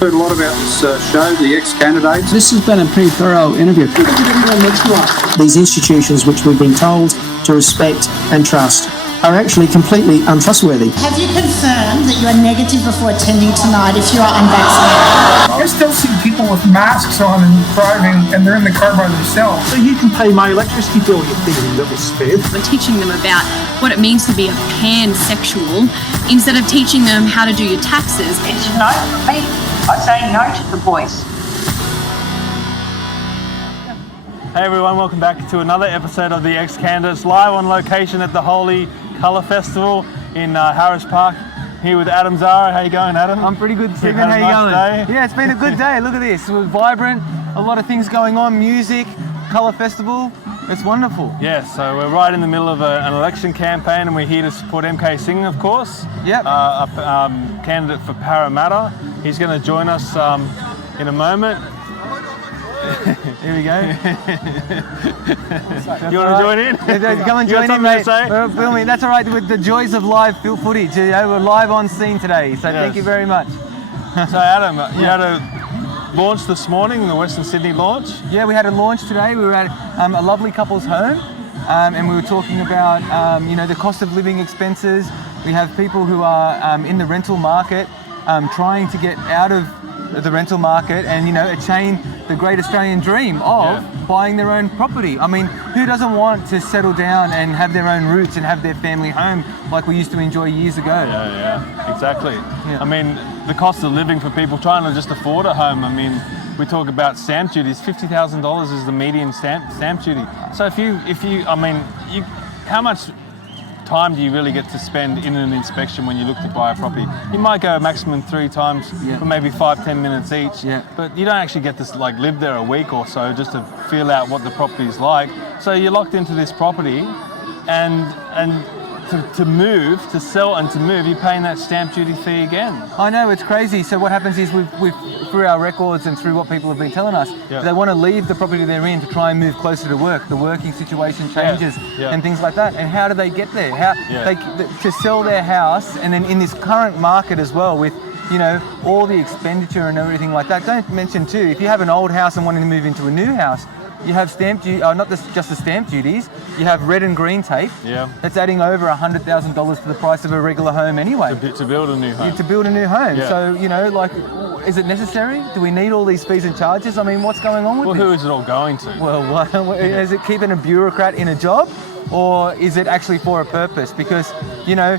Heard a lot about this show, the ex-candidates. This has been a pretty thorough interview. These institutions which we've been told to respect and trust are actually completely untrustworthy. Have you confirmed that you are negative before attending tonight if you are unvaccinated? I still see people with masks on and driving, and they're in the car by themselves. So you can pay my electricity bill, you think, that was spared. We're teaching them about what it means to be a pansexual instead of teaching them how to do your taxes. It's no for me. I say no to the voice. Hey everyone, welcome back to another episode of the ex-candidates, live on location at the Holi Colour Festival in Harris Park. Here with Adam Zara. How you going, Adam? I'm pretty good, Stephen. How you going? Day? Yeah, it's been a good day. Look at this. It was vibrant, a lot of things going on, music, Colour Festival. It's wonderful. Yeah, so we're right in the middle of an election campaign and we're here to support MK Singh, of course. Yep. A candidate for Parramatta. He's going to join us in a moment. Here we go. You want to join in? Come and join in, mate. We're filming. That's all right with the joys of live footage. You know, we're live on scene today, so Thank you very much. So Adam, you had a launch this morning, the Western Sydney launch? Yeah, we had a launch today. We were at a lovely couple's home, and we were talking about you know, the cost of living expenses. We have people who are in the rental market trying to get out of the rental market and, you know, attain the great Australian dream of buying their own property. I mean, who doesn't want to settle down and have their own roots and have their family home like we used to enjoy years ago? Yeah, exactly. Yeah. I mean, the cost of living for people trying to just afford a home, I mean, we talk about stamp duties. $50,000 is the median stamp duty. So if you, I mean, how much time do you really get to spend in an inspection when you look to buy a property? You might go a maximum 3 times for maybe 5-10 minutes each, but you don't actually get to like live there a week or so just to feel out what the property is like. So you're locked into this property, and to move, to sell and to move, you're paying that stamp duty fee again. I know, it's crazy. So what happens is we've through our records and through what people have been telling us, they want to leave the property they're in to try and move closer to work. The working situation changes and things like that. And how do they get there? To sell their house, and then in this current market as well with, you know, all the expenditure and everything like that. Don't mention too, if you have an old house and wanting to move into a new house, you have stamp duty, not just the stamp duties, you have red and green tape. That's adding over $100,000 to the price of a regular home anyway. To build a new home. To build a new home. So, you know, like, is it necessary? Do we need all these fees and charges? I mean, what's going on with this? Well, who is it all going to? Well, is it keeping a bureaucrat in a job? Or is it actually for a purpose? Because, you know,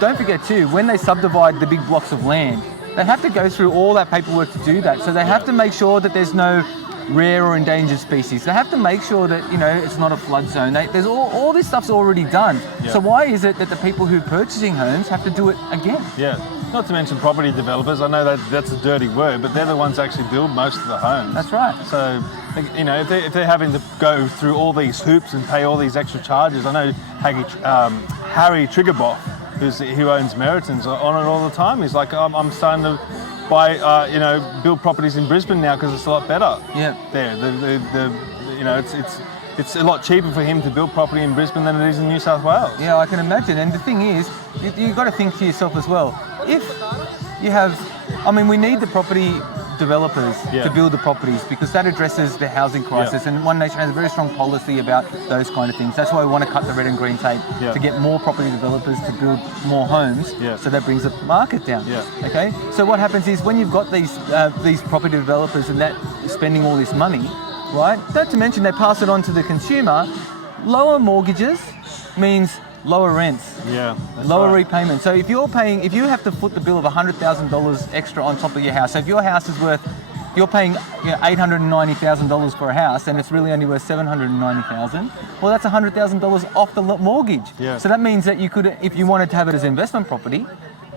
don't forget too, when they subdivide the big blocks of land, they have to go through all that paperwork to do that. So they have to make sure that there's no rare or endangered species. They have to make sure that, you know, it's not a flood zone. There's all this stuff's already done. So why is it that the people who are purchasing homes have to do it again? Not to mention property developers. I know that's a dirty word, but they're the ones that actually build most of the homes. That's right. So, you know, if they're having to go through all these hoops and pay all these extra charges, I know Harry Triggerboff, who owns Mritunjay, on it all the time. He's like, I'm starting to buy, you know, build properties in Brisbane now because it's a lot better. There, you know, it's a lot cheaper for him to build property in Brisbane than it is in New South Wales. Yeah, I can imagine. And the thing is, you've got to think to yourself as well. If you have, I mean, we need the property developers to build the properties because that addresses the housing crisis, and One Nation has a very strong policy about those kind of things. That's why we want to cut the red and green tape to get more property developers to build more homes, so that brings the market down. Okay, so what happens is when you've got these property developers and that spending all this money, right? Not to mention they pass it on to the consumer. Lower mortgages means lower rents, lower repayment. So if you have to foot the bill of $100,000 extra on top of your house, so if your house is worth, you're paying $890,000 for a house and it's really only worth $790,000, well, that's $100,000 off the mortgage. So that means that you could, if you wanted to have it as investment property,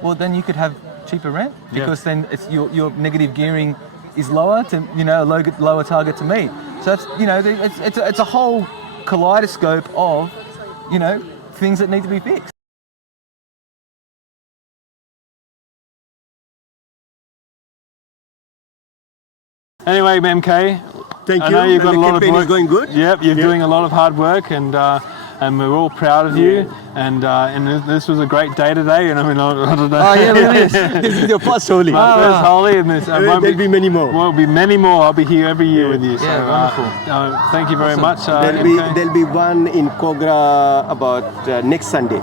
well, then you could have cheaper rent because then it's your negative gearing is lower to, you know, a lower target to meet. So that's, you know, it's a whole kaleidoscope of, you know, things that need to be fixed. Anyway, MK, thank you. I know you've got a lot of work. Is going good. Yep, you're doing a lot of hard work, and and we're all proud of you. And this was a great day today. And I mean, I don't know. Oh yeah, look at this. This is your first Holi. First Holi, and There'll be many more. There'll be many more. I'll be here every year with you. So, wonderful. Thank you very much. There'll be one in Kogra about next Sunday.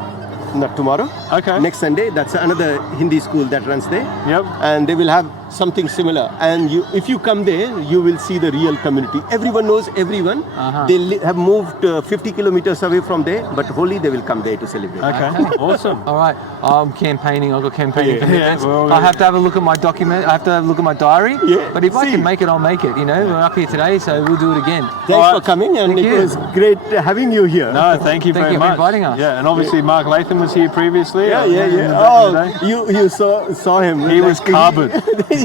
Not tomorrow. Okay. Next Sunday. That's another Hindi school that runs there. Yep. And they will have something similar. And if you come there, you will see the real community. Everyone knows everyone. They have moved 50 kilometers away from there, but Holi they will come there to celebrate. Okay. Awesome. All right. I'm campaigning. I've got campaigning commitments. well, I have to have a look at my document. I have to have a look at my diary. Yeah, But if I see. can make it, I'll make it. You know, we're up here today, so we'll do it again. Thanks for coming, and Thank it you. was great having you here. No, thank you Thank very you for much. inviting us. Yeah, and obviously Mark Latham was here previously. Yeah. in the Oh, day. you saw him. He was covered.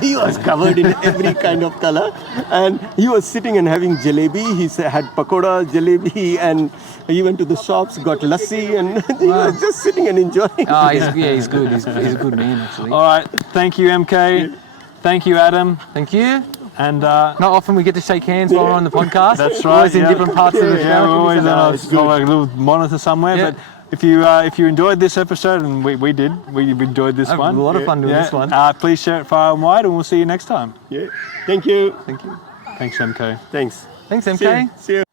He was covered in every kind of color, and he was sitting and having jalebi. He had pakoda, jalebi, and he went to the shops, got lassi, and he was just sitting and enjoying. Oh, he's good. He's a good man, actually. All right. Thank you, MK. Thank you, Adam. Thank you. And Not often we get to shake hands while we're on the podcast. that's right. Always in different parts of the show. Yeah, we're always on a little monitor somewhere. Yeah. But if you enjoyed this episode, and we enjoyed this I had one. a lot of fun doing this one. Please share it far and wide, and we'll see you next time. Yeah. Thank you. Thanks, MK. Thanks. Thanks, MK. See you.